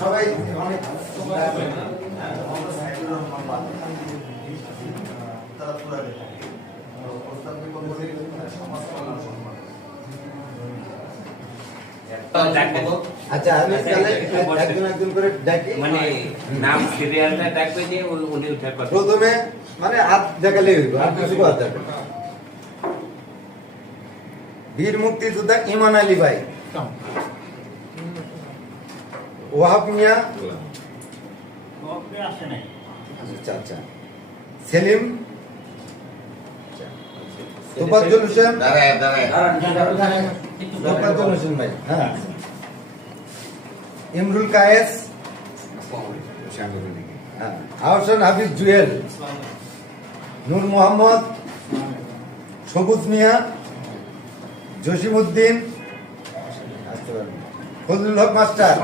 সবাই অনেক আচ্ছা আমি তাহলে একজন একজন করে ডাকি মানে নাম সিরিয়ালটা ডাকবে যে উনি উঠে কথা প্রথমে মানে হাত দেখালেই হইব আর কিছু কথা যাবে না। বীর মুক্তিযোদ্ধা ইমান আলী ভাই, ওয়াহাব মিয়া, আচ্ছা আচ্ছা, সেলিম, তোফাজ্জল হোসেন, তোফাজ্জল হোসেন ভাই, হ্যাঁ, ইমরুল কায়েস, হ্যাঁ, আহসান হাবিব জুয়েল, নূর মোহাম্মদ, সবুজ মিয়া, জসিম উদ্দিন, ফজলুল হক মাস্টার,